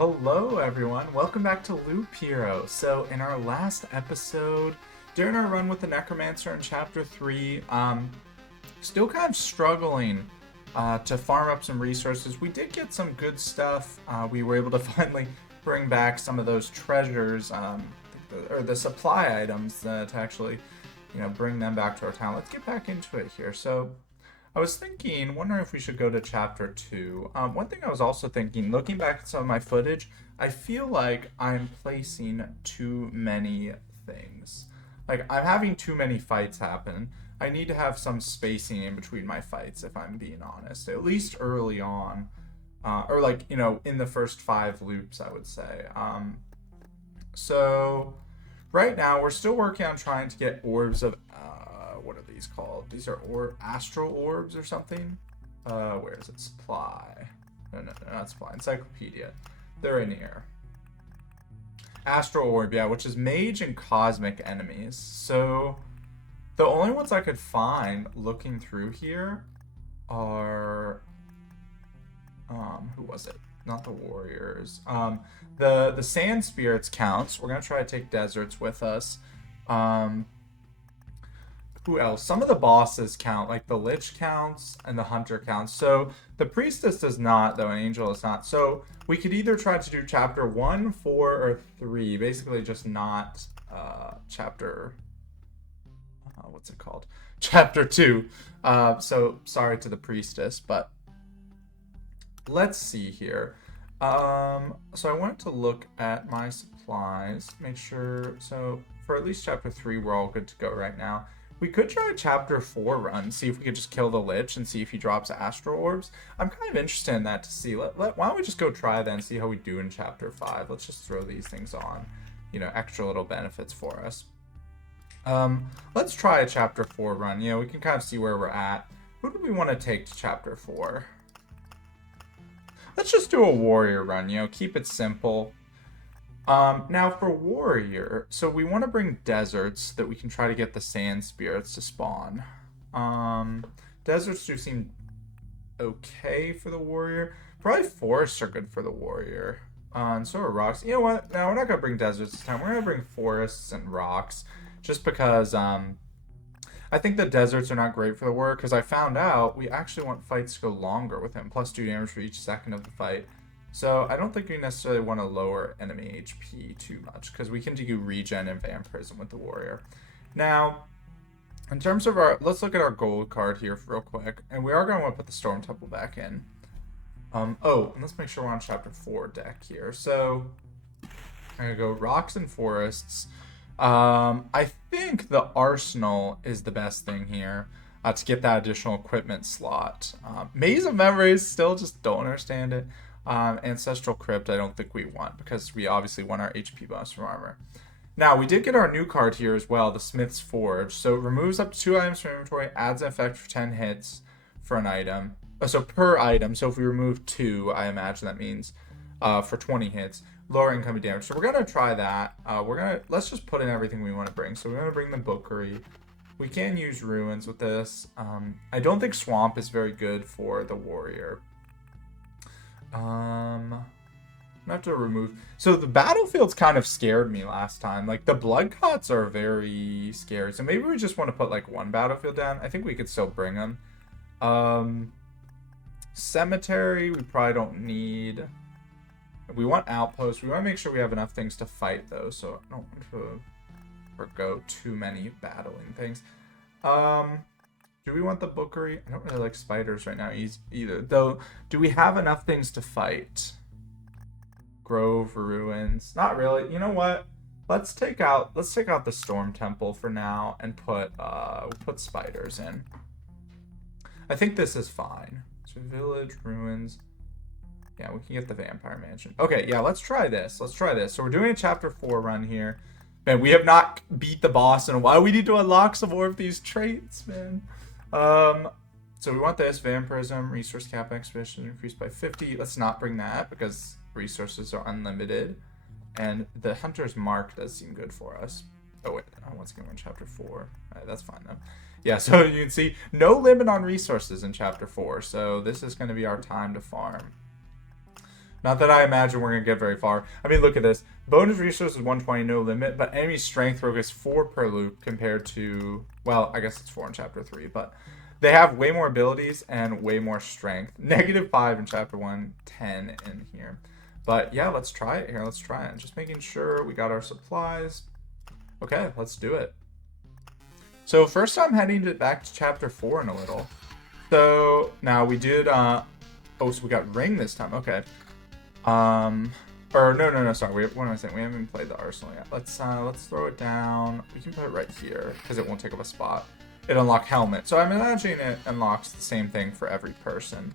Hello everyone, welcome back to Loop Hero. So in our last episode, during our run with the Necromancer in Chapter 3, still kind of struggling to farm up some resources. We did get some good stuff. We were able to finally bring back some of those treasures, or the supply items to actually, bring them back to our town. Let's get back into it here. So I was wondering if we should go to chapter 2. One thing I was also thinking, looking back at some of my footage, I feel like I'm placing too many things. Like, I'm having too many fights happen. I need to have some spacing in between my fights, if I'm being honest. At least early on. Or, like, in the first 5 loops, I would say. So, right now, we're still working on trying to get orbs of what are these called? These are astral orbs or something. Where is it? Supply. No, not supply. Encyclopedia. They're in here. Astral orb, yeah, which is mage and cosmic enemies. So the only ones I could find looking through here are who was it? Not the warriors. The sand spirits counts. We're gonna try to take deserts with us. Who else? Some of the bosses count, like the Lich counts and the Hunter counts. So the Priestess does not, though, an Angel is not. So we could either try to do chapter 1, 4, or 3. Basically just not chapter... what's it called? Chapter 2. So sorry to the Priestess, but let's see here. So I wanted to look at my supplies, make sure... So for at least chapter 3, we're all good to go right now. We could try a chapter 4 run, see if we could just kill the Lich and see if he drops Astral Orbs. I'm kind of interested in that to see. Why don't we just go try that and see how we do in chapter 5. Let's just throw these things on. Extra little benefits for us. Let's try a chapter 4 run. We can kind of see where we're at. Who do we want to take to chapter 4? Let's just do a warrior run, keep it simple. Now for warrior, so we want to bring deserts so that we can try to get the sand spirits to spawn. Deserts do seem okay for the warrior. Probably forests are good for the warrior. And so are rocks. You know what? No, we're not gonna bring deserts this time. We're gonna bring forests and rocks, just because I think the deserts are not great for the warrior. Because I found out we actually want fights to go longer with him, plus 2 damage for each second of the fight. So I don't think we necessarily want to lower enemy HP too much, because we can do regen and vampirism with the warrior. Now, in terms of let's look at our gold card here real quick, and we are going to want to put the Storm Temple back in. And let's make sure we're on chapter 4 deck here. So I'm going to go rocks and forests. I think the arsenal is the best thing here to get that additional equipment slot. Maze of Memories, still just don't understand it. Ancestral Crypt I don't think we want, because we obviously want our HP bonus from armor. Now, we did get our new card here as well, the Smith's Forge. So it removes up to 2 items from inventory, adds an effect for 10 hits for an item. So per item, so if we remove 2, I imagine that means for 20 hits, lower incoming damage. So we're going to try that. Let's just put in everything we want to bring. So we're going to bring the Bookery. We can use Ruins with this. I don't think Swamp is very good for the warrior. I'm gonna have to remove. So the battlefields kind of scared me last time. Like the blood cots are very scary. So maybe we just want to put like 1 battlefield down. I think we could still bring them. Cemetery we probably don't need. We want outposts. We want to make sure we have enough things to fight those. So I don't want to forgo too many battling things. Do we want the Bookery? I don't really like spiders right now either. Though, do we have enough things to fight? Grove, Ruins. Not really. You know what? Let's take out the Storm Temple for now and put spiders in. I think this is fine. So Village, Ruins. Yeah, we can get the Vampire Mansion. Okay, yeah, let's try this. So we're doing a chapter 4 run here. Man, we have not beat the boss in a while. We need to unlock some more of these traits, man. So we want this vampirism, resource cap expedition increased by 50. Let's not bring that because resources are unlimited, and the Hunter's Mark does seem good for us. Oh wait, once again we're in chapter 4. All right, that's fine though. Yeah, so you can see no limit on resources in chapter 4. So this is going to be our time to farm. Not that I imagine we're going to get very far. I mean, look at this. Bonus resources 120, no limit, but enemy strength rogue is 4 per loop compared to, well, I guess it's 4 in Chapter 3, but they have way more abilities and way more strength. -5 in Chapter 1, 10 in here. But yeah, let's try it here. Let's try it. Just making sure we got our supplies. Okay, let's do it. So first I'm heading back to Chapter 4 in a little. So now we did, oh, so we got ring this time. Okay. Or no, sorry. What am I saying? We haven't played the arsenal yet. Let's throw it down. We can put it right here because it won't take up a spot. It unlocked helmet. So I'm imagining it unlocks the same thing for every person.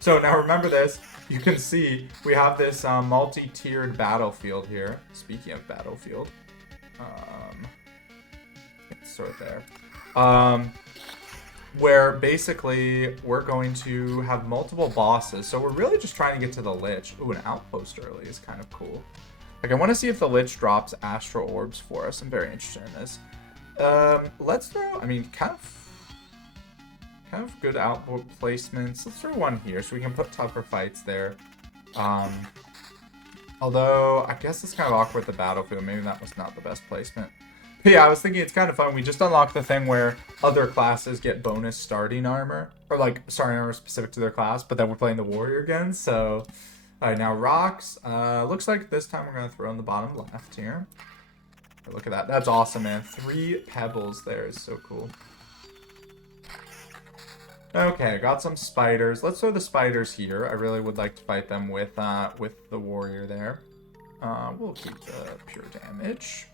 So now remember this. You can see we have this multi-tiered battlefield here. Speaking of battlefield, it's sort of there. Where basically we're going to have multiple bosses. So we're really just trying to get to the Lich. Ooh, an outpost early is kind of cool. Like, I want to see if the Lich drops Astral orbs for us. I'm very interested in this. Let's throw, I mean, kind of good output placements. Let's throw one here so we can put tougher fights there. Although, I guess it's kind of awkward the battlefield. Maybe that was not the best placement. But yeah, I was thinking it's kind of fun. We just unlocked the thing where other classes get bonus starting armor. Or, like, starting armor specific to their class. But then we're playing the warrior again, so... Alright, now rocks. Looks like this time we're going to throw in the bottom left here. Look at that. That's awesome, man. 3 pebbles there is so cool. Okay, got some spiders. Let's throw the spiders here. I really would like to fight them with the warrior there. We'll keep the pure damage.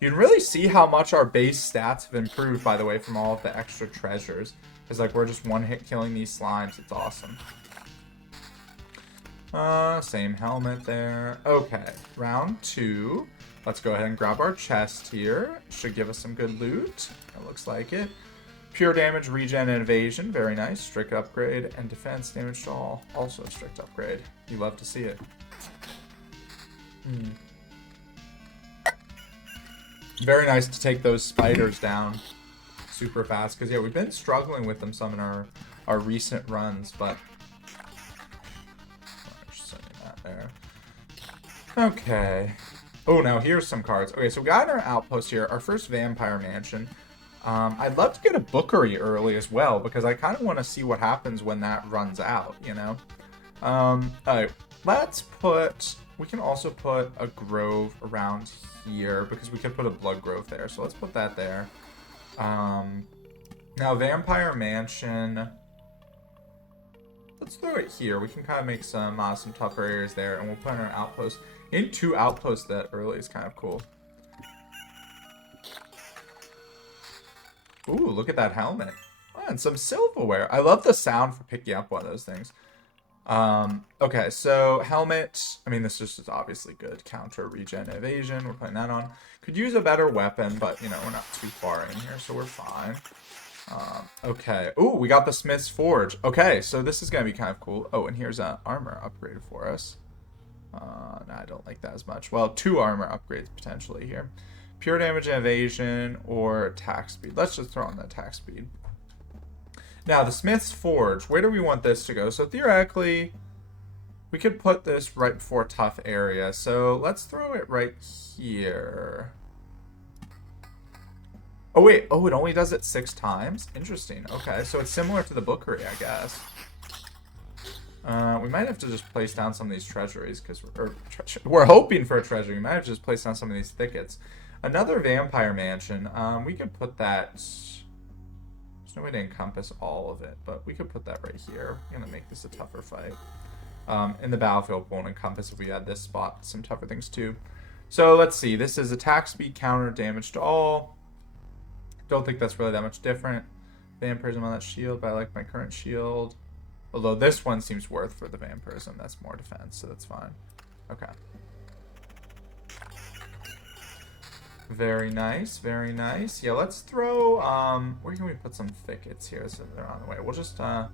You can really see how much our base stats have improved, by the way, from all of the extra treasures. Because, like, we're just one-hit killing these slimes. It's awesome. Same helmet there. Okay, round 2. Let's go ahead and grab our chest here. Should give us some good loot. It looks like it. Pure damage, regen, and evasion. Very nice. Strict upgrade. And defense damage to all. Also a strict upgrade. You love to see it. Very nice to take those spiders down super fast. Because, yeah, we've been struggling with them some in our recent runs. But... just sending that there. Okay. Oh, now here's some cards. Okay, so we got our outpost here. Our first vampire mansion. I'd love to get a bookery early as well, because I kind of want to see what happens when that runs out, you know? Alright, let's put... We can also put a grove around here, because we could put a blood grove there. So let's put that there. Now, vampire mansion... Let's throw it here. We can kind of make some tougher areas there, and we'll put in our outpost. In 2 outposts that early is kind of cool. Ooh, look at that helmet. Oh, and some silverware. I love the sound for picking up one of those things. Okay, so helmet. I mean, this just is obviously good. Counter, regen, evasion. We're putting that on. Could use a better weapon, but, you know, we're not too far in here, so we're fine. Okay. Ooh, we got the Smith's Forge. Okay, so this is going to be kind of cool. Oh, and here's an armor upgrade for us. No, I don't like that as much. Well, 2 armor upgrades potentially here. Pure damage and evasion or attack speed. Let's just throw on the attack speed. Now, the Smith's Forge. Where do we want this to go? So theoretically, we could put this right before tough area. So let's throw it right here. Oh, wait. Oh, it only does it 6 times? Interesting. Okay, so it's similar to the bookery, I guess. We might have to just place down some of these treasuries, because we're hoping for a treasury. We might have to just place down some of these thickets. Another vampire mansion. We could put that... There's no way to encompass all of it, but we could put that right here. We're going to make this a tougher fight. In the battlefield, won't encompass if we had this spot some tougher things too. So let's see. This is attack speed, counter, damage to all. Don't think that's really that much different. Vampirism on that shield, but I like my current shield. Although this one seems worth for the vampirism. That's more defense, so that's fine. Okay. Very nice, very nice. Yeah, let's throw, where can we put some thickets here so they're on the way? We'll just, throw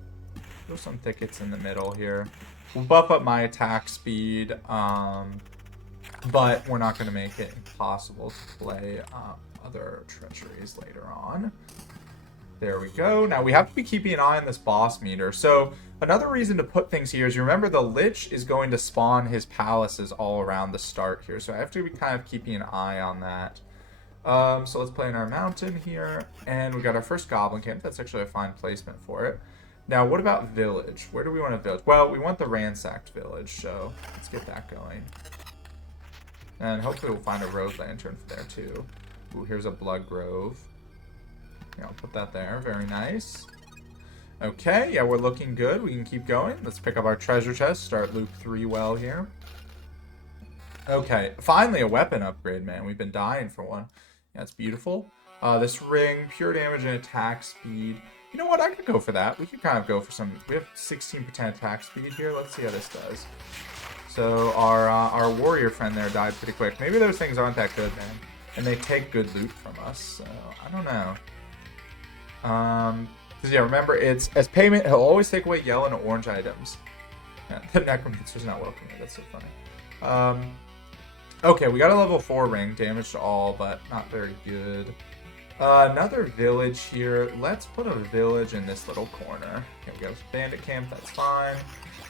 some thickets in the middle here. We'll buff up my attack speed, but we're not going to make it impossible to play, other treacheries later on. There we go. Now, we have to be keeping an eye on this boss meter. So, Another reason to put things here is, you remember the Lich is going to spawn his palaces all around the start here, so I have to be kind of keeping an eye on that. So let's play in our mountain here, and we got our first goblin camp. That's actually a fine placement for it. Now, what about village? Where do we want a village? Well, we want the ransacked village, so let's get that going. And hopefully we'll find a road lantern for there, too. Ooh, here's a blood grove. Yeah, I'll put that there. Very nice. Okay, yeah, we're looking good. We can keep going. Let's pick up our treasure chest. Start loop 3 well here. Okay, finally a weapon upgrade, man. We've been dying for one. Yeah, it's beautiful. This ring, pure damage and attack speed. You know what? I could go for that. We could kind of go for some... We have 16% attack speed here. Let's see how this does. So our warrior friend there died pretty quick. Maybe those things aren't that good, man. And they take good loot from us. So, I don't know. Because, yeah, remember, it's... As payment, he'll always take away yellow and orange items. Yeah, the necromancer's not welcome. That's so funny. Okay, we got a level 4 ring. Damage to all, but not very good. Another village here. Let's put a village in this little corner. Okay, we got a bandit camp. That's fine.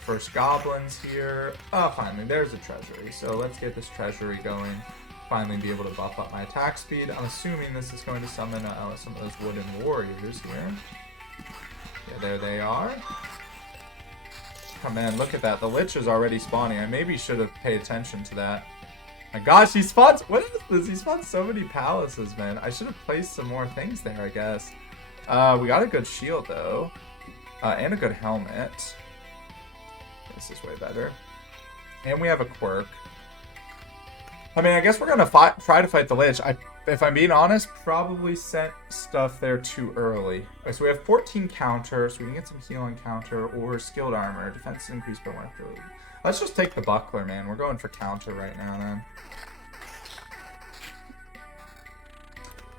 First goblins here. Oh, finally, there's a treasury. So let's get this treasury going. Finally be able to buff up my attack speed. I'm assuming this is going to summon some of those wooden warriors here. Yeah, there they are. Oh, man, look at that. The Lich is already spawning. I maybe should have paid attention to that. My gosh, he spawns... What is this? He spawns so many palaces, man. I should have placed some more things there, I guess. We got a good shield, though. And a good helmet. This is way better. And we have a quirk. I mean, I guess we're going to try to fight the Lich. If I'm being honest, probably sent stuff there too early. Okay, so we have 14 counter, so we can get some healing counter or skilled armor. Defense increased by 1 after. Let's just take the buckler, man. We're going for counter right now, then.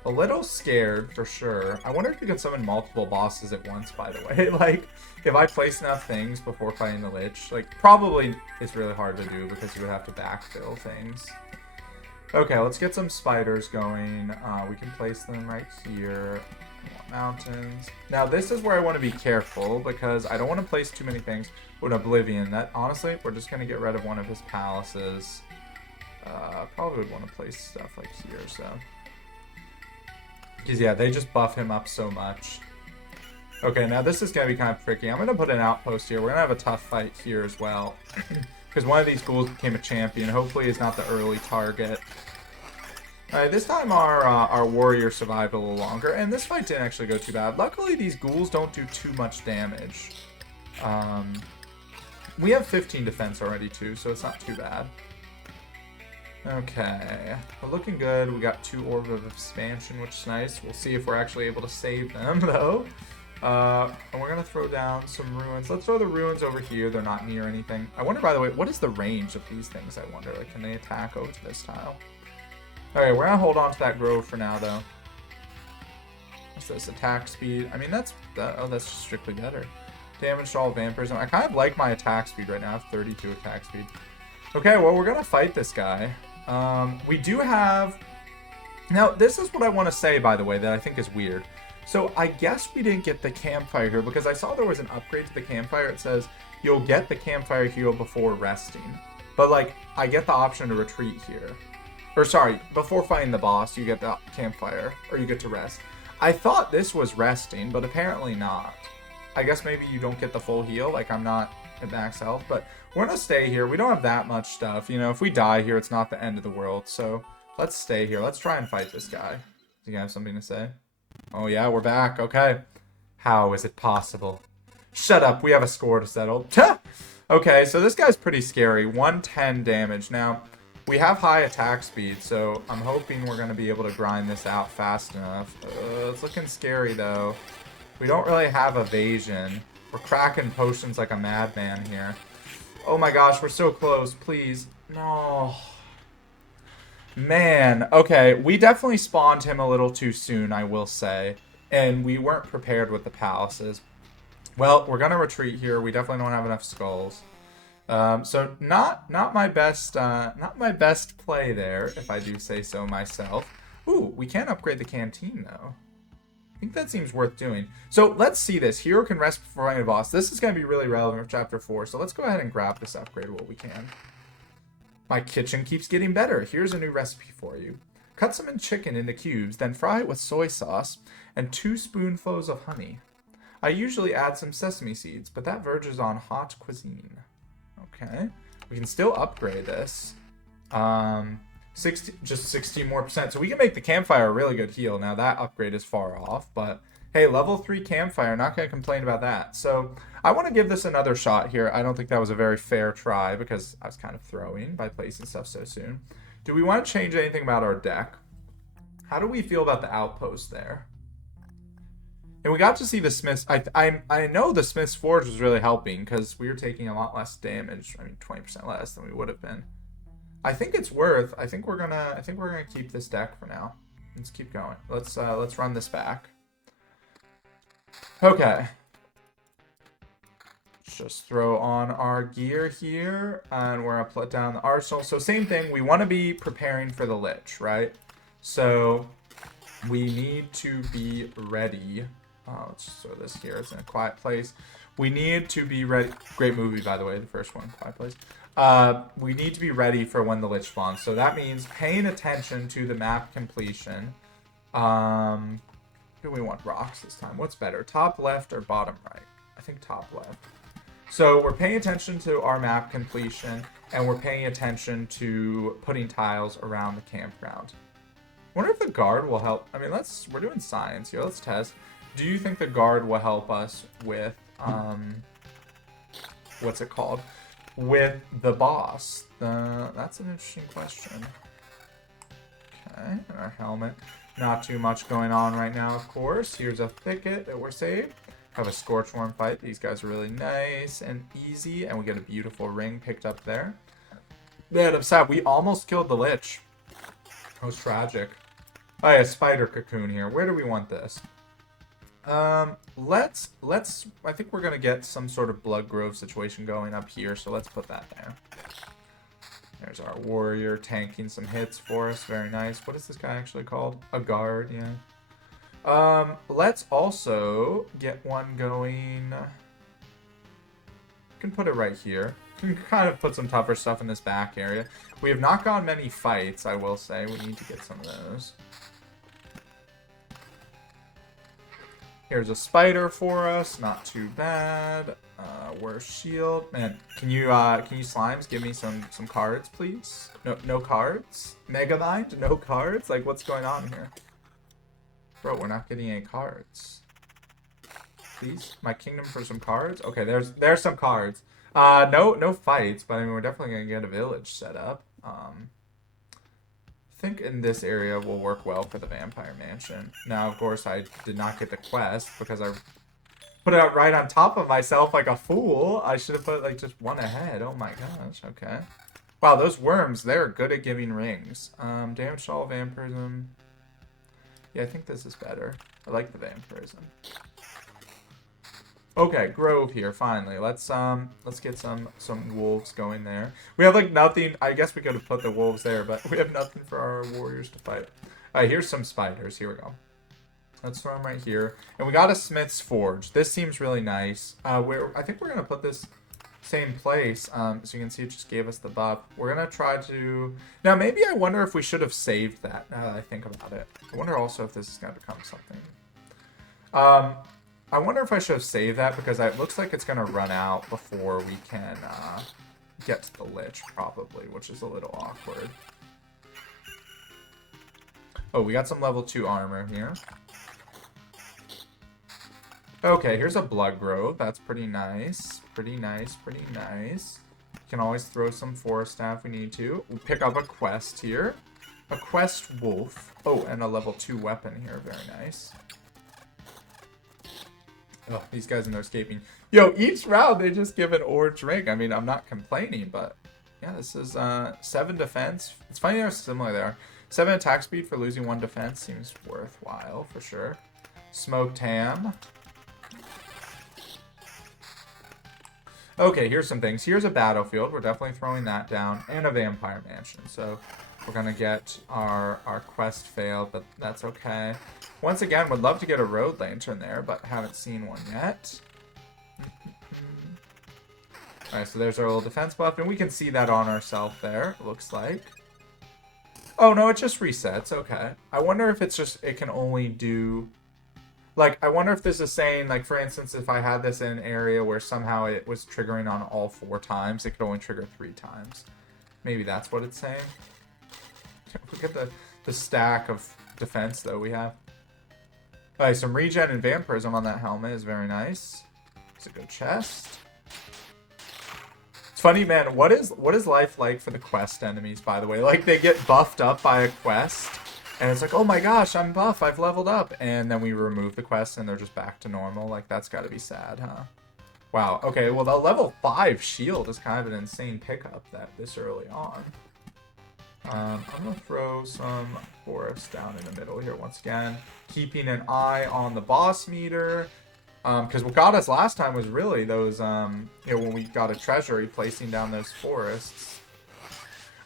A little scared, for sure. I wonder if you could summon multiple bosses at once, by the way. Like, if I place enough things before fighting the Lich. Like, probably it's really hard to do because you would have to backfill things. Okay, let's get some spiders going. We can place them right here. Mountains. Now, this is where I want to be careful because I don't want to place too many things with Oblivion. That, honestly, we're just going to get rid of one of his palaces. Probably would want to place stuff like here, so... Because, yeah, they just buff him up so much. Okay, now this is going to be kind of tricky. I'm going to put an outpost here. We're going to have a tough fight here as well. Because one of these ghouls became a champion. Hopefully he's not the early target. Alright, this time our warrior survived a little longer. And this fight didn't actually go too bad. Luckily, these ghouls don't do too much damage. We have 15 defense already, too, so it's not too bad. Okay, we're looking good. We got 2 orbs of expansion, which is nice. We'll see if we're actually able to save them, though. And we're going to throw down some ruins. Let's throw the ruins over here. They're not near anything. I wonder, by the way, what is the range of these things, I wonder? Like, can they attack over to this tile? Okay, we're going to hold on to that grove for now, though. What's this? Attack speed. I mean, that's just strictly better. Damage to all vampirism. I kind of like my attack speed right now. I have 32 attack speed. Okay, well, we're going to fight this guy. We do have... Now, this is what I want to say, by the way, that I think is weird. So, I guess we didn't get the campfire here, because I saw there was an upgrade to the campfire. It says, you'll get the campfire heal before resting. But, like, I get the option to retreat here. Or, sorry, before fighting the boss, you get the campfire, or you get to rest. I thought this was resting, but apparently not. I guess maybe you don't get the full heal, like I'm not at max health, but we're gonna stay here. We don't have that much stuff. You know, if we die here, it's not the end of the world, so let's stay here. Let's try and fight this guy. Do you have something to say? Oh yeah, we're back. Okay. How is it possible? Shut up. We have a score to settle. Okay, so this guy's pretty scary. 110 damage. Now, we have high attack speed, so I'm hoping we're going to be able to grind this out fast enough. It's looking scary, though. We don't really have evasion. We're cracking potions like a madman here. Oh my gosh, we're so close. Please. No. Man. Okay, we definitely spawned him a little too soon, I will say. And we weren't prepared with the palaces. Well, we're going to retreat here. We definitely don't have enough skulls. So not my best play there, if I do say so myself. Ooh, we can upgrade the canteen though. think that seems worth doing. So let's see this. Hero can rest before fighting a boss. This is going to be really relevant for Chapter 4. So let's go ahead and grab this upgrade while we can. My kitchen keeps getting better. Here's a new recipe for you. Cut some chicken into cubes, then fry it with soy sauce and 2 spoonfuls of honey. I usually add some sesame seeds, but that verges on hot cuisine. Okay. We can still upgrade this. 16 more percent. So we can make the campfire a really good heal. Now that upgrade is far off, but hey, level 3 campfire, not going to complain about that. So I want to give this another shot here. I don't think that was a very fair try because I was kind of throwing by placing stuff so soon. Do we want to change anything about our deck? How do we feel about the outpost there? And we got to see the Smith's. I know the Smith's Forge was really helping because we were taking a lot less damage. I mean, 20% less than we would have been. I think it's worth. I think we're gonna keep this deck for now. Let's keep going. Let's run this back. Okay. Let's just throw on our gear here, and we're gonna put down the arsenal. So same thing. We want to be preparing for the Lich, right? So we need to be ready. Let's just throw this here. It's in a quiet place. We need to be ready. Great movie, by the way, the first one, Quiet Place. We need to be ready for when the Lich spawns. So that means paying attention to the map completion. Do we want rocks this time? What's better, top left or bottom right? I think top left. So we're paying attention to our map completion, and we're paying attention to putting tiles around the campground. I wonder if the guard will help. I mean, we're doing science here. Let's test. Do you think the guard will help us with, what's it called? With the boss? That's an interesting question. Okay, and our helmet. Not too much going on right now, of course. Here's a thicket that we're saved. Have a Scorchworm fight. These guys are really nice and easy, and we get a beautiful ring picked up there. Man, I'm sad. We almost killed the Lich. That was tragic. Oh yeah, spider cocoon here. Where do we want this? Let's I think we're gonna get some sort of blood grove situation going up here, so let's put that there. There's our warrior tanking some hits for us. Very nice. What is this guy actually called? A guard, yeah. Let's also get one going. We can put it right here. We can kind of put some tougher stuff in this back area. We have not gotten many fights, I will say. We need to get some of those. Here's a spider for us, not too bad. Where's shield? Man, can you slimes give me some cards, please? No cards? Megamind? No cards? Like, what's going on here? Bro, we're not getting any cards. Please, my kingdom for some cards. Okay, there's some cards. No fights, but I mean we're definitely gonna get a village set up. I think in this area will work well for the vampire mansion. Now, of course, I did not get the quest because I put it out right on top of myself like a fool. I should have put like just one ahead. Oh my gosh. Okay. Wow, those worms, they're good at giving rings. Damage all vampirism. Yeah, I think this is better. I like the vampirism. Okay, grove here, finally. Let's get some wolves going there. We have like nothing. I guess we could have put the wolves there, but we have nothing for our warriors to fight. Alright, here's some spiders. Here we go. Let's throw them right here. And we got a Smith's Forge. This seems really nice. I think we're gonna put this same place. So you can see it just gave us the buff. We're gonna try to. Now maybe I wonder if we should have saved that. Now that I think about it, I wonder also if this is gonna become something. I wonder if I should have saved that because it looks like it's going to run out before we can get to the Lich, probably, which is a little awkward. Oh, we got some level 2 armor here. Okay, here's a Blood Grove. That's pretty nice. Pretty nice, pretty nice. Can always throw some Forest Staff if we need to. We'll pick up a quest here. A Quest Wolf. Oh, and a level 2 weapon here. Very nice. Oh, these guys and they're escaping. Yo, each round they just give an orange ring. I mean, I'm not complaining, but yeah, this is 7 defense. It's funny how similar they are. 7 attack speed for losing 1 defense seems worthwhile for sure. Smoked ham. Okay, here's some things. Here's a battlefield. We're definitely throwing that down, and a vampire mansion. So we're gonna get our quest failed, but that's okay. Once again, would love to get a road lantern there, but haven't seen one yet. Alright, so there's our little defense buff, and we can see that on ourselves there, it looks like. Oh, no, it just resets. Okay. I wonder if it's just, it can only do... Like, I wonder if this is saying, like, for instance, if I had this in an area where somehow it was triggering on all 4 times, it could only trigger 3 times. Maybe that's what it's saying. Look at the stack of defense, though, we have. Alright, some regen and vampirism on that helmet is very nice. It's a good chest. It's funny, man, what is life like for the quest enemies, by the way? Like, they get buffed up by a quest, and it's like, oh my gosh, I'm buff, I've leveled up. And then we remove the quest, and they're just back to normal. Like, that's gotta be sad, huh? Wow, okay, well, the level 5 shield is kind of an insane pickup this early on. I'm gonna throw some forest down in the middle here once again. Keeping an eye on the boss meter. Because what got us last time was really those, you know, when we got a treasury, placing down those forests.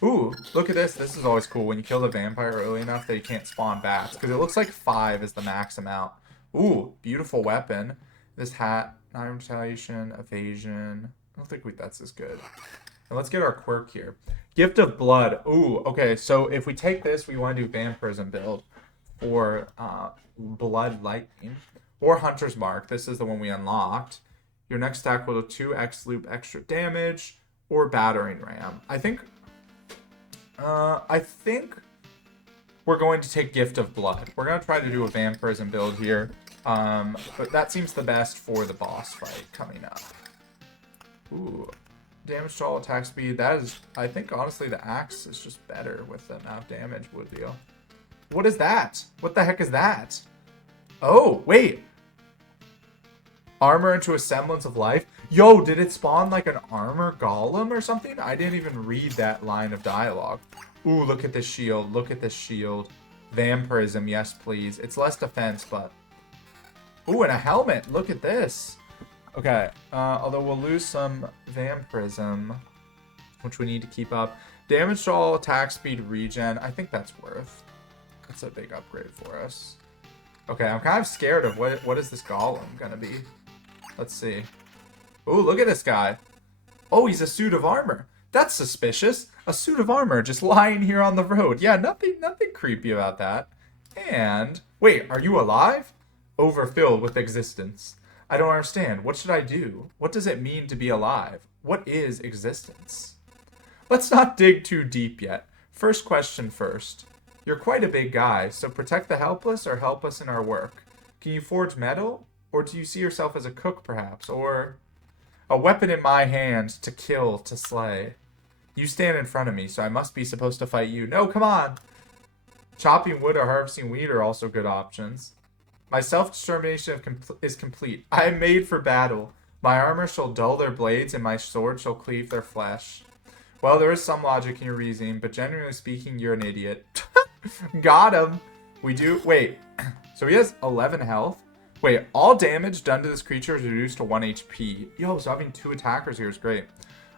Ooh, look at this. This is always cool when you kill the vampire early enough that you can't spawn bats. Because it looks like 5 is the max amount. Ooh, beautiful weapon. This hat, 9 retaliation, evasion. I don't think that's as good. And let's get our quirk here. Gift of Blood. Ooh, okay, so if we take this, we want to do Vampirism build for Blood Lightning. Or Hunter's Mark. This is the one we unlocked. Your next attack will do 2x loop extra damage. Or Battering Ram. I think we're going to take Gift of Blood. We're going to try to do a Vampirism build here. But that seems the best for the boss fight coming up. Ooh. Damage to all attack speed. That is, I think, honestly, the axe is just better with the amount of damage would deal. What is that? What the heck is that? Oh, wait. Armor into a semblance of life. Yo, did it spawn like an armor golem or something? I didn't even read that line of dialogue. Ooh, look at this shield. Look at this shield. Vampirism, yes, please. It's less defense, but... Ooh, and a helmet. Look at this. Okay, although we'll lose some vampirism, which we need to keep up. Damage to all attack speed regen. I think that's worth. That's a big upgrade for us. Okay, I'm kind of scared of what is this golem gonna be. Let's see. Ooh, look at this guy. Oh, he's a suit of armor. That's suspicious. A suit of armor just lying here on the road. Yeah, nothing creepy about that. And wait, are you alive? Overfilled with existence. I don't understand. What should I do? What does it mean to be alive? What is existence? Let's not dig too deep yet. First question first. You're quite a big guy, so protect the helpless or help us in our work. Can you forge metal? Or do you see yourself as a cook, perhaps? Or a weapon in my hand to kill, to slay? You stand in front of me, so I must be supposed to fight you. No, come on! Chopping wood or harvesting wheat are also good options. My self-determination is complete. I am made for battle. My armor shall dull their blades, and my sword shall cleave their flesh. Well, there is some logic in your reasoning, but generally speaking, you're an idiot. Got him. We do... Wait. So he has 11 health? Wait, all damage done to this creature is reduced to 1 HP. Yo, so having 2 attackers here is great.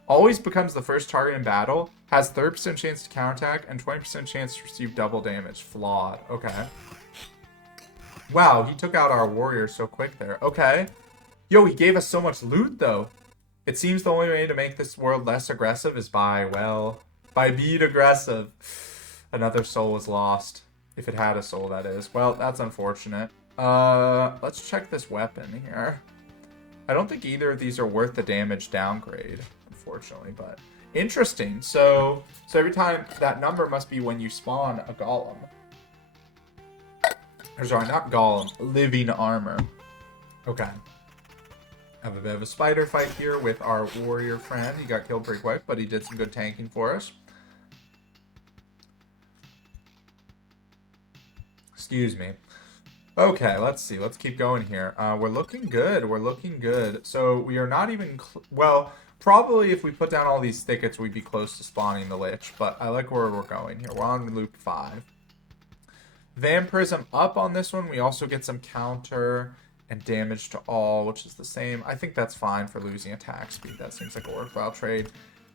Always becomes the first target in battle. Has 30% chance to counterattack and 20% chance to receive double damage. Flawed. Okay. Wow, he took out our warrior so quick there. Okay. Yo, he gave us so much loot, though. It seems the only way to make this world less aggressive is by being aggressive. Another soul is lost. If it had a soul, that is. Well, that's unfortunate. Let's check this weapon here. I don't think either of these are worth the damage downgrade, unfortunately, but... Interesting. So every time, that number must be when you spawn a golem. Or sorry, not golem, living armor. Okay. Have a bit of a spider fight here with our warrior friend. He got killed pretty quick, but he did some good tanking for us. Excuse me. Okay, let's see. Let's keep going here. We're looking good. We're looking good. So we are not even... well, probably if we put down all these thickets, we'd be close to spawning the Lich. But I like where we're going here. We're on loop 5. Vampirism up on this one. We also get some counter and damage to all, which is the same. I think that's fine for losing attack speed. That seems like a worthwhile trade.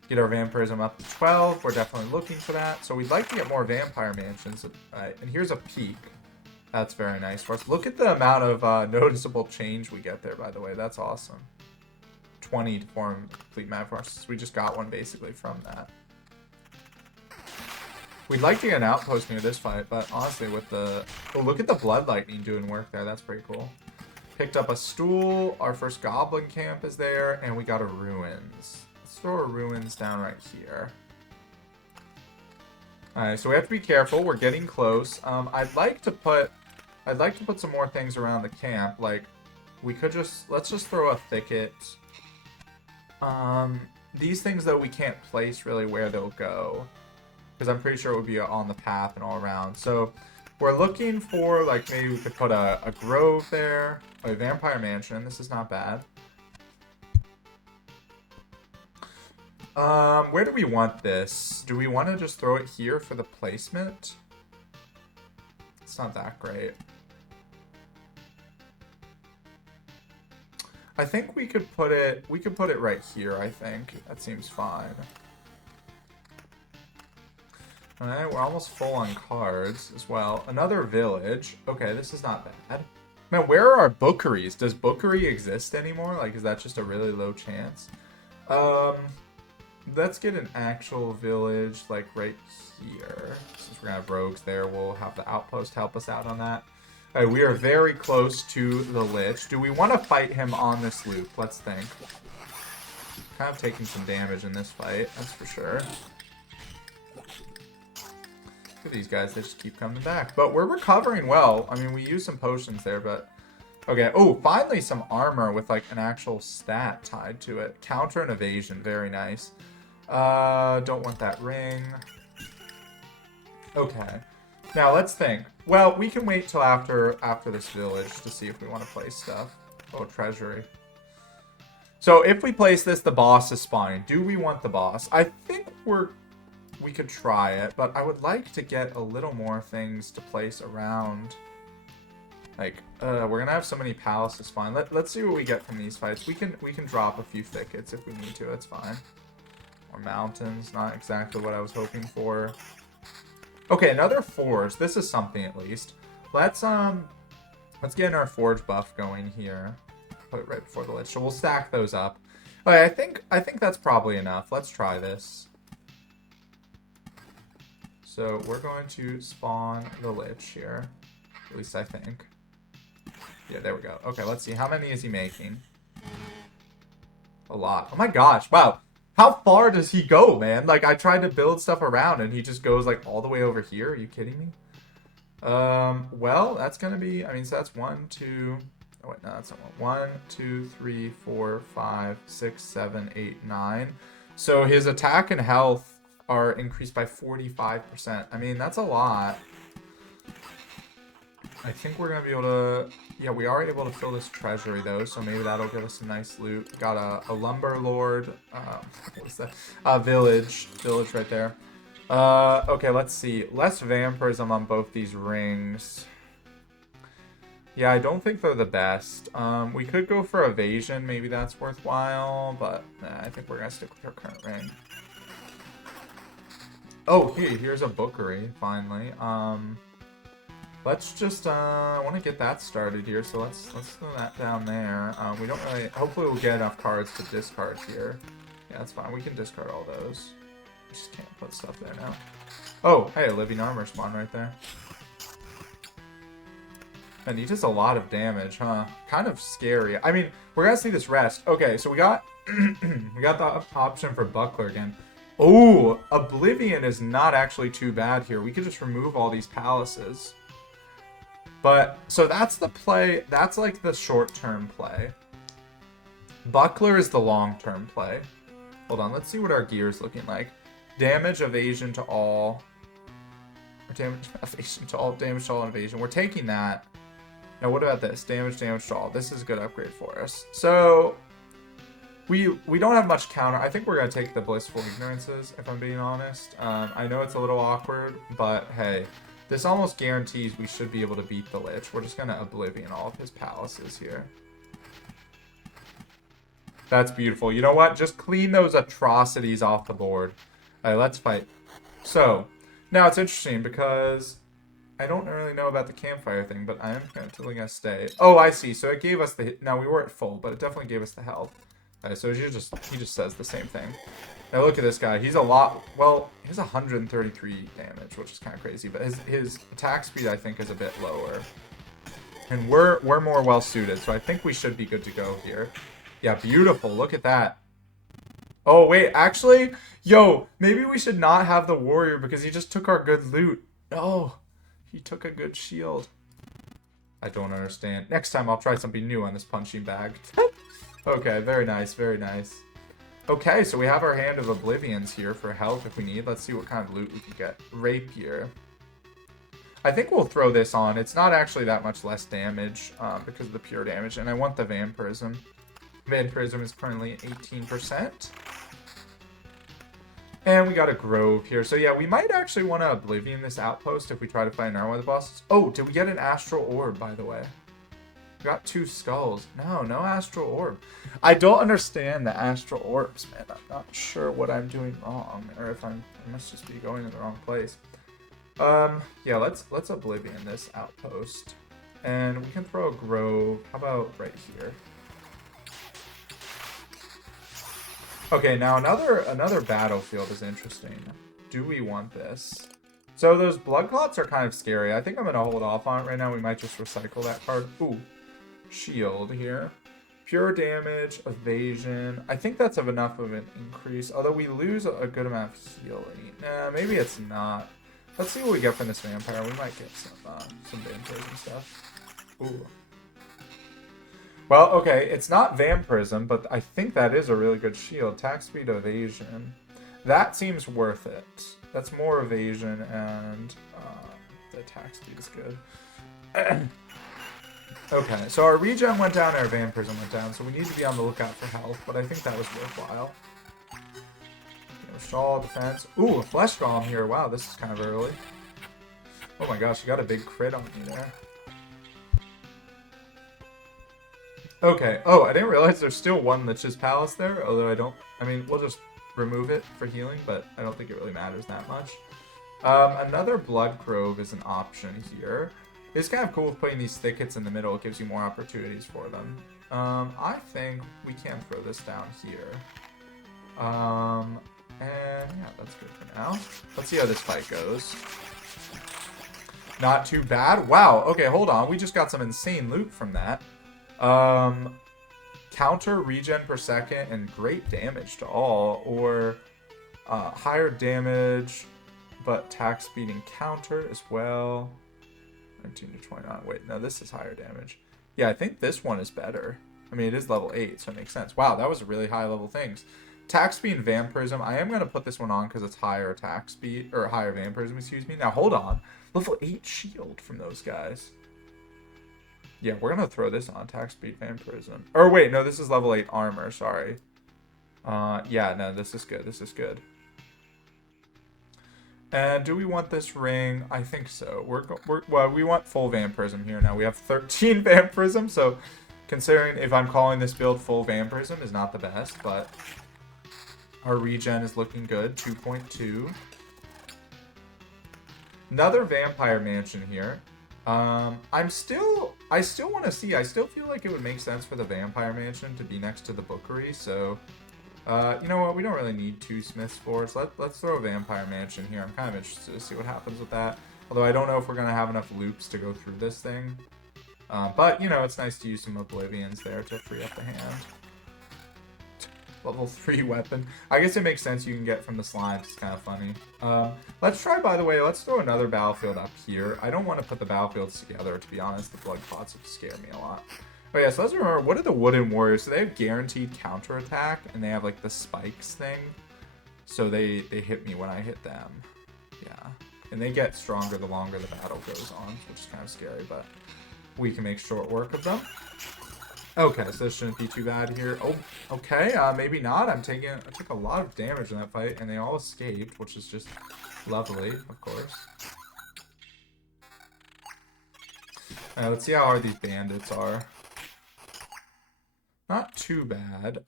Get our vampirism up to 12. We're definitely looking for that. So we'd like to get more vampire mansions. And here's a peek. That's very nice for us. Look at the amount of noticeable change we get there, by the way. That's awesome. 20 to form complete map forces. We just got one basically from that. We'd like to get an outpost near this fight, but honestly with the... Oh, look at the blood lightning doing work there. That's pretty cool. Picked up a stool. Our first goblin camp is there, and we got a ruins. Let's throw a ruins down right here. Alright, so we have to be careful. We're getting close. I'd like to put some more things around the camp. Like, we could just... Let's just throw a thicket. These things, though, we can't place really where they'll go. Because I'm pretty sure it would be on the path and all around. So, we're looking for, like, maybe we could put a grove there. A vampire mansion. This is not bad. Where do we want this? Do we want to just throw it here for the placement? It's not that great. I think we could put it right here, I think. That seems fine. Alright, we're almost full on cards as well. Another village. Okay, this is not bad. Man, where are our bookeries? Does bookery exist anymore? Like, is that just a really low chance? Let's get an actual village, like, right here. Since we're gonna have rogues there, we'll have the outpost help us out on that. Alright, we are very close to the Lich. Do we want to fight him on this loop? Let's think. Kind of taking some damage in this fight, that's for sure. Look at these guys, they just keep coming back. But we're recovering well. I mean, we used some potions there, but... Okay, oh, finally some armor with, like, an actual stat tied to it. Counter and evasion, very nice. Don't want that ring. Okay. Now, let's think. Well, we can wait till after this village to see if we want to place stuff. Oh, treasury. So, if we place this, the boss is spawning. Do we want the boss? I think we could try it, but I would like to get a little more things to place around. Like, we're gonna have so many palaces spawn. Let's see what we get from these fights. We can drop a few thickets if we need to. That's fine. Or mountains. Not exactly what I was hoping for. Okay, another forge. This is something at least. Let's get our forge buff going here. Put it right before the lich. So we'll stack those up. Okay, I think that's probably enough. Let's try this. So we're going to spawn the lich here. At least I think. Yeah, there we go. Okay, let's see. How many is he making? A lot. Oh my gosh. Wow. How far does he go, man? Like, I tried to build stuff around and he just goes, like, all the way over here. Are you kidding me? Well, that's gonna be... I mean, so that's 1, 2... Oh, wait, no, that's not 1, 2, 3, 4, 5, 6, 7, 8, 9. So his attack and health are increased by 45%. I mean, that's a lot. I think we're going to be able to... Yeah, we are able to fill this treasury, though, so maybe that'll give us some nice loot. Got a lumber lord. What's that? Village right there. Okay, let's see. Less vampirism on both these rings. Yeah, I don't think they're the best. We could go for evasion. Maybe that's worthwhile, but nah, I think we're going to stick with our current ring. Oh, here's a bookery, finally. Let's just, I want to get that started here, so let's throw that down there. We don't really, hopefully we'll get enough cards to discard here. Yeah, that's fine, we can discard all those. We just can't put stuff there now. Oh, hey, a living armor spawn right there. And he does a lot of damage, huh? Kind of scary. I mean, we're gonna see this rest. Okay, so we got, we got the option for buckler again. Oh, Oblivion is not actually too bad here. We could just remove all these palaces. But, so that's the play, that's like the short-term play. Buckler is the long-term play. Hold on, let's see what our gear is looking like. Damage, evasion to all. Or damage, evasion to all, damage to all, and evasion. We're taking that. Now, what about this? Damage to all. This is a good upgrade for us. So, we don't have much counter. I think we're going to take the Blissful Ignorances, if I'm being honest. I know it's a little awkward, but hey. This almost guarantees we should be able to beat the Lich. We're just going to Oblivion all of his palaces here. That's beautiful. You know what? Just clean those atrocities off the board. Alright, let's fight. So, now it's interesting because I don't really know about the campfire thing, but I am telling us stay. Oh, I see. So it gave us the... Now, we were at full, but it definitely gave us the health. So he just says the same thing. Now, look at this guy. He's a lot... Well, he has 133 damage, which is kind of crazy. But his attack speed, I think, is a bit lower. And we're more well-suited, so I think we should be good to go here. Yeah, beautiful. Look at that. Oh, wait. Actually, yo, maybe we should not have the warrior because he just took our good loot. No. He took a good shield. I don't understand. Next time I'll try something new on this punching bag. Okay, very nice, very nice. Okay, so we have our Hand of Oblivions here for health if we need. Let's see what kind of loot we can get. Rapier. I think we'll throw this on. It's not actually that much less damage because of the pure damage. And I want the Vampirism. Vampirism is currently at 18%. And we got a Grove here. So yeah, we might actually want to Oblivion this outpost if we try to find our one of the bosses. Oh, did we get an Astral Orb, by the way? We got 2 skulls. No Astral Orb. I don't understand the Astral Orbs, man. I'm not sure what I'm doing wrong. Or if I must just be going to the wrong place. Yeah, let's Oblivion this outpost. And we can throw a Grove. How about right here? Okay, now another battlefield is interesting. Do we want this? So those blood clots are kind of scary. I think I'm going to hold off on it right now. We might just recycle that card. Ooh, shield here. Pure damage, evasion. I think that's enough of an increase. Although we lose a good amount of healing. Nah, maybe it's not. Let's see what we get from this vampire. We might get some vampires and stuff. Ooh. Well, okay, it's not Vampirism, but I think that is a really good shield. Attack speed, evasion. That seems worth it. That's more evasion, and the attack speed is good. Okay, so our regen went down, our Vampirism went down, so we need to be on the lookout for health, but I think that was worthwhile. Shawl, defense. Ooh, a flesh golem here. Wow, this is kind of early. Oh my gosh, you got a big crit on me there. Okay. Oh, I didn't realize there's still one Lich's Palace there, although I mean, we'll just remove it for healing, but I don't think it really matters that much. Another Blood Grove is an option here. It's kind of cool with putting these thickets in the middle. It gives you more opportunities for them. I think we can throw this down here. And yeah, that's good for now. Let's see how this fight goes. Not too bad. Wow. Okay, hold on. We just got some insane loot from that. Counter regen per second and great damage to all, or higher damage but attack speed and counter as well. 19 to 29. Wait, no, this is higher damage. Yeah, I think this one is better. I mean, it is level 8, so it makes sense. Wow, that was a really high level things. Attack speed and Vampirism. I am going to put this one on because it's higher attack speed, or higher Vampirism, excuse me. Now, hold on. Level 8 shield from those guys. Yeah, we're going to throw this on. Attack speed, Vampirism. Or wait, no, this is level 8 armor, sorry. Yeah, no, this is good. This is good. And do we want this ring? I think so. Well, we want full Vampirism here now. We have 13 Vampirism, so considering if I'm calling this build full Vampirism is not the best, but our regen is looking good. 2.2. Another Vampire Mansion here. I still want to see. I still feel like it would make sense for the Vampire Mansion to be next to the Bookery, so you know what? We don't really need 2 Smiths Forts. Let's throw a Vampire Mansion here. I'm kind of interested to see what happens with that. Although I don't know if we're going to have enough loops to go through this thing. But, you know, it's nice to use some Oblivions there to free up the hand. Level 3 weapon. I guess it makes sense you can get from the slimes. It's kind of funny. Let's try, by the way, let's throw another battlefield up here. I don't want to put the battlefields together, to be honest. The blood clots would scare me a lot. Oh yeah, so let's remember, what are the wooden warriors? So they have guaranteed counterattack, and they have like the spikes thing. So they hit me when I hit them. Yeah. And they get stronger the longer the battle goes on, which is kind of scary, but we can make short work of them. Okay, so this shouldn't be too bad here. Oh, okay, maybe not. I took a lot of damage in that fight, and they all escaped, which is just lovely, of course. Let's see how hard these bandits are. Not too bad.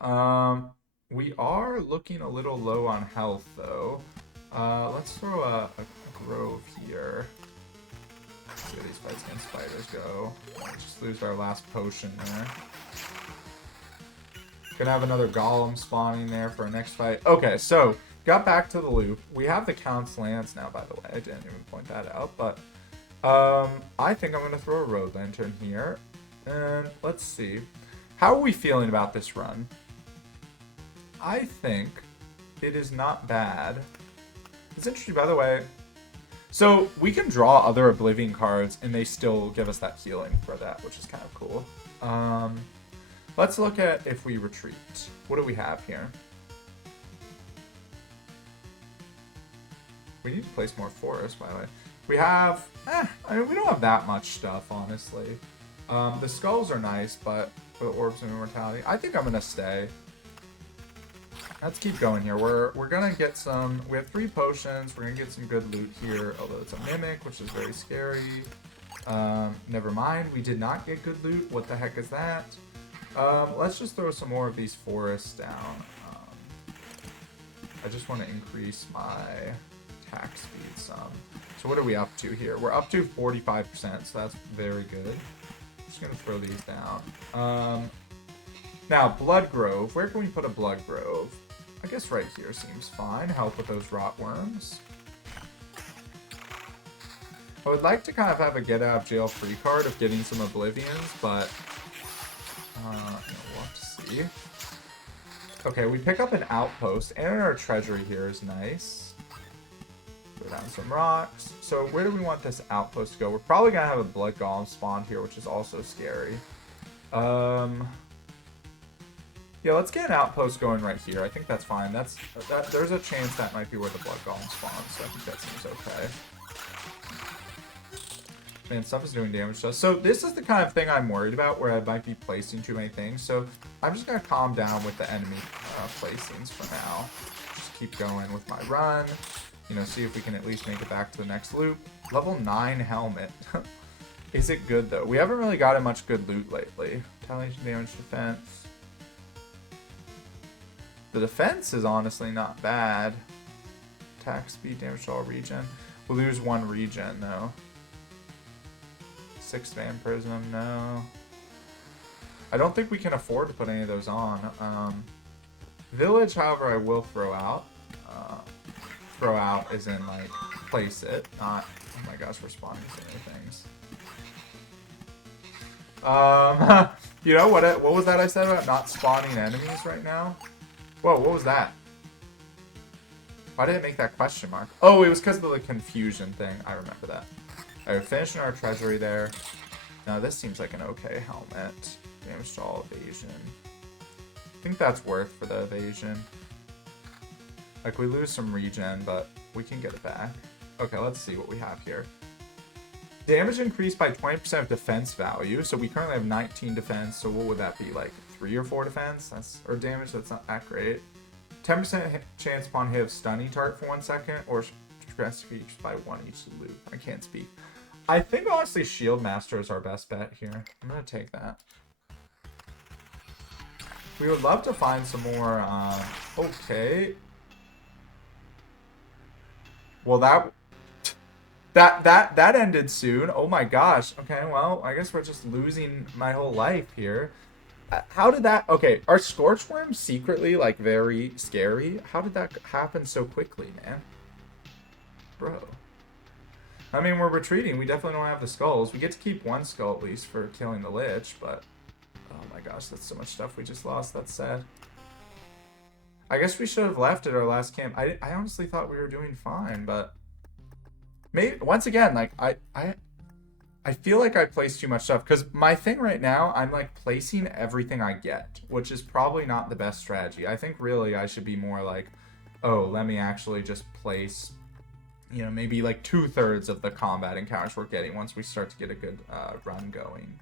We are looking a little low on health, though. Let's throw a grove here. see how these fights against spiders go. We just lose our last potion there. Gonna have another golem spawning there for our next fight. Okay, so got back to the loop. We have the Count's Lance now, by the way. I didn't even point that out, but I think I'm gonna throw a road lantern here. And let's see. How are we feeling about this run? I think it is not bad. It's interesting, by the way. So we can draw other Oblivion cards and they still give us that healing for that, which is kind of cool. Let's look at if we retreat. What do we have here? We need to place more forests, by the way. We have, I mean, we don't have that much stuff, honestly. The skulls are nice, but for the orbs of immortality, I think I'm gonna stay. Let's keep going here. We're gonna get some. We have 3 potions. We're gonna get some good loot here. Although it's a mimic, which is very scary. Never mind. We did not get good loot. What the heck is that? Let's just throw some more of these forests down. I just want to increase my attack speed some. So what are we up to here? We're up to 45%, so that's very good. Just gonna throw these down. Now, Blood Grove. Where can we put a Blood Grove? I guess right here seems fine. Help with those rot worms. I would like to kind of have a get out of jail free card of getting some Oblivions, but we'll have to see. Okay, we pick up an outpost, and our treasury here is nice. Throw down some rocks. So where do we want this outpost to go? We're probably gonna have a blood golem spawned here, which is also scary. Yeah, let's get an outpost going right here. I think that's fine. There's a chance that might be where the blood golem spawns, so I think that seems okay. Man, stuff is doing damage to us. So this is the kind of thing I'm worried about, where I might be placing too many things. So I'm just gonna calm down with the enemy placings for now. Just keep going with my run. You know, see if we can at least make it back to the next loop. Level 9 helmet. Is it good though? We haven't really gotten much good loot lately. Retaliation, damage, defense. The defense is honestly not bad. Attack speed, damage to all regen. We'll lose 1 regen though. 6 Van Prism, no. I don't think we can afford to put any of those on. Village, however, I will throw out. Throw out as in, like, place it, not, oh my gosh, we're spawning so many things. You know, what was that I said about not spawning enemies right now? Whoa, what was that? Why did it make that question mark? Oh, it was because of the confusion thing. I remember that. Alright, we're finishing our treasury there. Now, this seems like an okay helmet. Damage to all evasion. I think that's worth for the evasion. Like, we lose some regen, but we can get it back. Okay, let's see what we have here. Damage increased by 20% of defense value. So we currently have 19 defense. So what would that be, like 3 or 4 defense? Or damage, that's not that great. 10% chance upon hit of stunning target for 1 second, or stress increased by 1 each loop. I can't speak. I think honestly Shield Master is our best bet here. I'm gonna take that. We would love to find some more, okay. Well, that ended soon. Oh my gosh. Okay, well, I guess we're just losing my whole life here. How did that... Okay, are Scorchworms secretly, like, very scary? How did that happen so quickly, man? Bro. I mean, we're retreating. We definitely don't have the skulls. We get to keep 1 skull, at least, for killing the Lich, but... Oh my gosh, that's so much stuff we just lost. That's sad. I guess we should have left at our last camp. I honestly thought we were doing fine, but... Maybe, once again, like, I feel like I place too much stuff, because my thing right now, I'm like placing everything I get, which is probably not the best strategy. I think really I should be more like, oh, let me actually just place, you know, maybe like 2/3 of the combat encounters we're getting once we start to get a good run going.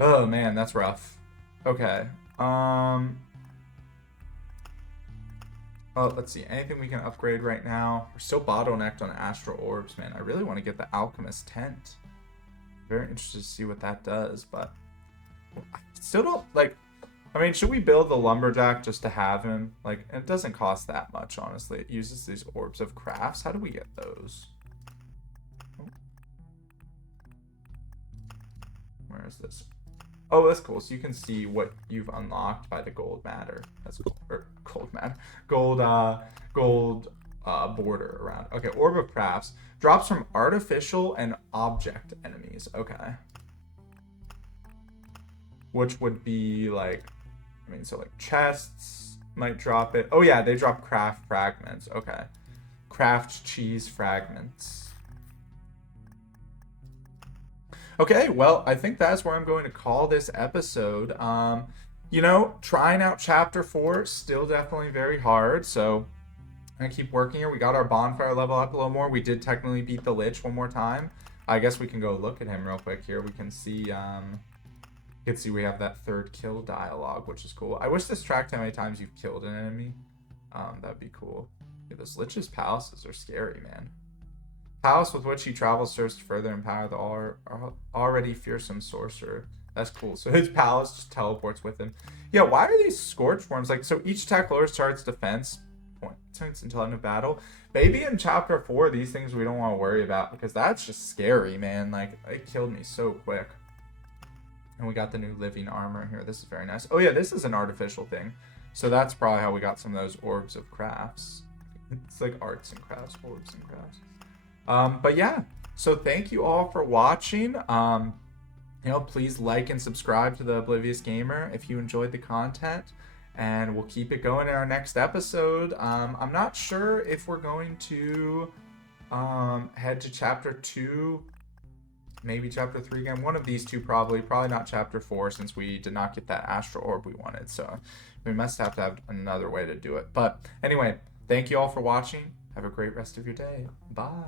Oh man, that's rough. Okay. Well, let's see. Anything we can upgrade right now? We're still bottlenecked on Astral orbs, man. I really want to get the Alchemist tent. Very interested to see what that does, but I still don't, like, I mean, should we build the Lumberjack just to have him? Like, it doesn't cost that much, honestly. It uses these orbs of crafts. How do we get those? Where is this? Oh, that's cool. So you can see what you've unlocked by the gold matter. That's cool. Or gold matter. Gold border around. Okay, Orb of Crafts. Drops from artificial and object enemies. Okay. Which would be like, I mean, so like chests might drop it. Oh yeah, they drop craft fragments. Okay. Craft cheese fragments. Okay, well, I think that's where I'm going to call this episode. You know, trying out chapter 4, still definitely very hard, so I'm gonna keep working here. We got our bonfire level up a little more. We did technically beat the Lich one more time. I guess we can go look at him real quick here. We can see, we have that 3rd kill dialogue, which is cool. I wish this tracked how many times you've killed an enemy. That'd be cool. Yeah, those Lich's palaces are scary, man. Palace with which he travels serves to further empower the already fearsome sorcerer. That's cool. So his palace just teleports with him. Yeah, why are these scorch worms like? So each attack lowers target's defense points until end of battle. Maybe in chapter 4, these things we don't want to worry about because that's just scary, man. Like it killed me so quick. And we got the new living armor here. This is very nice. Oh yeah, this is an artificial thing. So that's probably how we got some of those orbs of crafts. It's like arts and crafts, orbs and crafts. But yeah, so thank you all for watching. You know, please like and subscribe to the Oblivious Gamer if you enjoyed the content, and we'll keep it going in our next episode. I'm not sure if we're going to head to chapter 2, maybe chapter 3 again. One of these two probably not chapter 4 since we did not get that astral orb we wanted. So we must have to have another way to do it. But anyway, thank you all for watching. Have a great rest of your day. Bye.